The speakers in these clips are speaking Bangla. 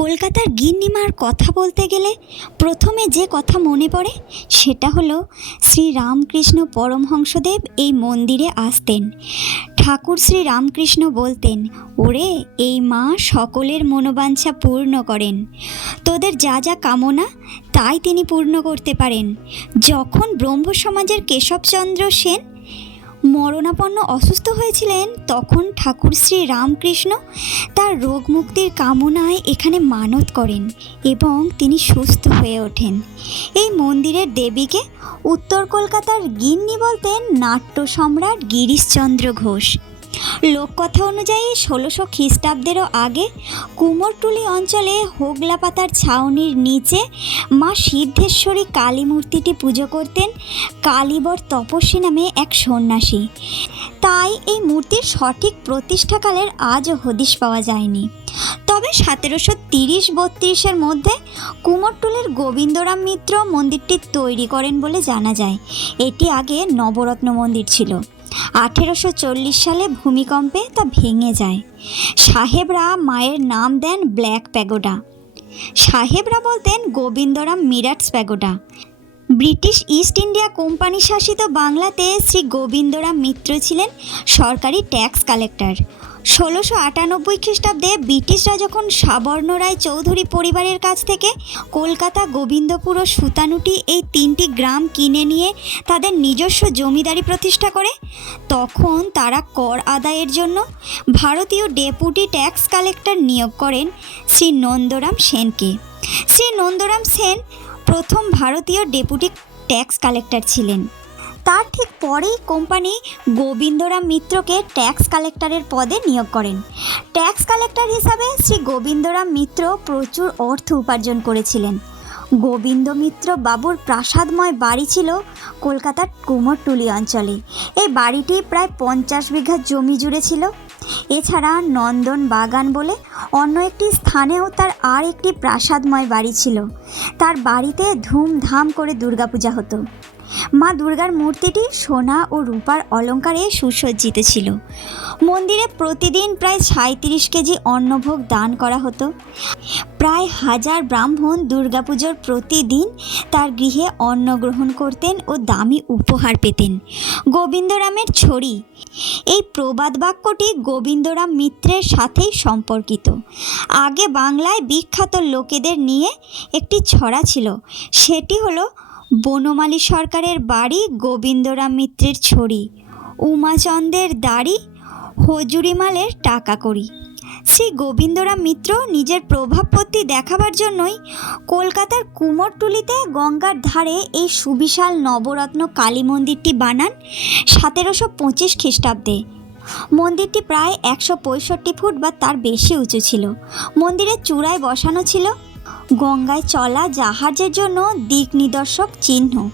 কলকাতার গিন্নিমার কথা বলতে গেলে প্রথমে যে কথা মনে পড়ে সেটা হলো শ্রী রামকৃষ্ণ পরমহংসদেব এই মন্দিরে আসতেন। ঠাকুর শ্রী রামকৃষ্ণ বলতেন, ওরে, এই মা সকলের মনোবাঞ্ছা পূর্ণ করেন। তোদের যা যা কামনা, তাই তিনি পূর্ণ করতে পারেন। যখন ব্রহ্ম সমাজের কেশবচন্দ্র সেন মরণাপন্ন অসুস্থ হয়েছিলেন তখন ঠাকুর শ্রী রামকৃষ্ণ তার রোগ মুক্তির কামনায় এখানে মানত করেন এবং তিনি সুস্থ হয়ে ওঠেন। এই মন্দিরের দেবীকে উত্তর কলকাতার গিন্নি বলতেন নাট্য সম্রাট গিরিশচন্দ্র ঘোষ। লোককথা অনুযায়ী ষোলোশো খ্রিস্টাব্দেরও আগে কুমোরটুলি অঞ্চলে হোগলা পাতার ছাউনির নিচে মা সিদ্ধেশ্বরী কালী মূর্তিটি পুজো করতেন কালীবর তপস্বী নামে এক সন্ন্যাসী। তাই এই মূর্তির সঠিক প্রতিষ্ঠাকালের আজও হদিশ পাওয়া যায়নি। তবে সতেরোশো তিরিশ বত্রিশের মধ্যে কুমোরটুলির গোবিন্দরাম মিত্র মন্দিরটি তৈরি করেন বলে জানা যায়। এটি আগে নবরত্ন মন্দির ছিল। আঠেরোশো চল্লিশ সালে ভূমিকম্পে তা ভেঙে যায়। সাহেবরা মায়ের নাম দেন ব্ল্যাক প্যাগোডা। সাহেবরা বলতেন Gobindaram মিরাটস pagoda. British East India company শাসিত বাংলাতে শ্রী গোবিন্দরাম মিত্র ছিলেন সরকারি ট্যাক্স কালেক্টর। ষোলোশো আটানব্বই খ্রিস্টাব্দে ব্রিটিশরা যখন সাবর্ণ রায় চৌধুরী পরিবারের কাছ থেকে কলকাতা গোবিন্দপুর ও সুতানুটি এই তিনটি গ্রাম কিনে নিয়ে তাদের নিজস্ব জমিদারি প্রতিষ্ঠা করে। তখন তারা কর আদায়ের জন্য ভারতীয় ডেপুটি ট্যাক্স কালেক্টর নিয়োগ করেন শ্রী নন্দরাম সেনকে। শ্রী নন্দরাম সেন প্রথম ভারতীয় ডেপুটি ট্যাক্স কালেক্টর ছিলেন। তার ঠিক পরেই কোম্পানি গোবিন্দরাম মিত্রকে ট্যাক্স কালেক্টরের পদে নিয়োগ করেন। ট্যাক্স কালেক্টর হিসাবে শ্রী গোবিন্দরাম মিত্র প্রচুর অর্থ উপার্জন করেছিলেন। গোবিন্দ মিত্র বাবুর প্রাসাদময় বাড়ি ছিল কলকাতার কুমোরটুলি অঞ্চলে। এই বাড়িটি প্রায় পঞ্চাশ বিঘা জমি জুড়ে ছিল। এছাড়া নন্দন বাগান বলে অন্য একটি স্থানেও তার আর একটি প্রাসাদময় বাড়ি ছিল। তার বাড়িতে ধুমধাম করে দুর্গাপূজা হতো। মা দুর্গার মূর্তিটি সোনা ও রূপার অলঙ্কারে সুসজ্জিত ছিল মন্দিরে প্রতিদিন প্রায় সাঁত্রিশ কেজি অন্নভোগ দান করা হতো। প্রায় হাজার ব্রাহ্মণ দুর্গাপুজোর প্রতিদিন তার গৃহে অন্ন গ্রহণ করতেন ও দামি উপহার পেতেন। গোবিন্দরামের ছড়ি। এই প্রবাদ বাক্যটি গোবিন্দরাম মিত্রের সাথেই সম্পর্কিত। আগে বাংলায় বিখ্যাত লোকেদের নিয়ে একটি ছড়া ছিল। সেটি হলো বনমালী সরকারের বাড়ি গোবিন্দরাম মিত্রের ছড়ি, উমাচন্দের দাড়ি, হজুরিমালের টাকা করি শ্রী গোবিন্দরাম মিত্র নিজের প্রভাবপত্তি দেখাবার জন্যই কলকাতার কুমোরটুলিতে গঙ্গার ধারে এই সুবিশাল নবরত্ন কালী মন্দিরটি বানান সতেরোশো পঁচিশ খ্রিস্টাব্দে। মন্দিরটি প্রায় একশো পঁয়ষট্টি ফুট বা তার বেশি উঁচু ছিল। মন্দিরের চূড়ায় বসানো ছিল গঙ্গায় চলা জাহাজের জন্য দিক নিদর্শক চিহ্ন।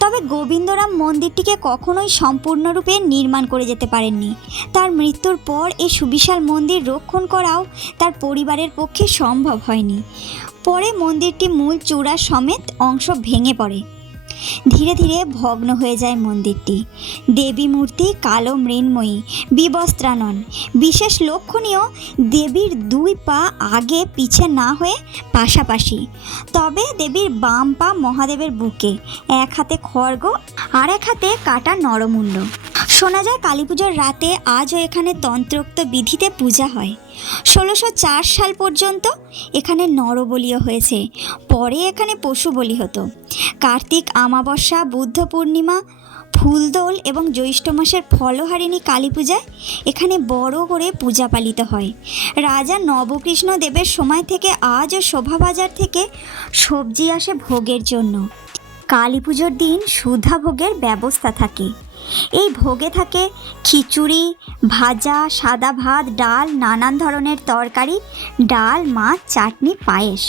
তবে গোবিন্দরাম মন্দিরটিকে কখনোই সম্পূর্ণরূপে নির্মাণ করে যেতে পারেননি। তার মৃত্যুর পর এই সুবিশাল মন্দির রক্ষণ করাও তার পরিবারের পক্ষে সম্ভব হয়নি। পরে মন্দিরটি মূল চূড়া সমেত অংশ ভেঙে পড়ে। ধীরে ধীরে ভগ্ন হয়ে যায় মন্দিরটি। দেবী মূর্তি কালো মৃন্ময়ী, বিবস্ত্রানন। বিশেষ লক্ষণীয়, দেবীর দুই পা আগে পিছে না হয়ে পাশাপাশি। তবে দেবীর বাম পা মহাদেবের বুকে, এক হাতে খড়গ আর এক হাতে কাটা নরমুণ্ড। শোনা যায় কালী পুজোর রাতে আজও এখানে তন্ত্রোক্ত বিধিতে পূজা হয়। ষোলোশো চার সাল পর্যন্ত এখানে নরবলিও হয়েছে। পরে এখানে পশু বলি হতো। কার্তিক আমাবস্যা, বুদ্ধ পূর্ণিমা, ফুলদোল এবং জ্যৈষ্ঠ মাসের ফলহারিণী কালী পূজায় এখানে বড় করে পূজা পালিত হয়। রাজা নবকৃষ্ণ দেবের সময় থেকে আজও শোভাবাজার থেকে সবজি আসে ভোগের জন্য। কালী পুজোর দিন সুধা ভোগের ব্যবস্থা থাকে। এই ভোগে থাকে খিচুড়ি, ভাজা, সাদা ভাত, ডাল, নানান ধরনের তরকারি, ডাল, মাছ, চাটনি, পায়েস।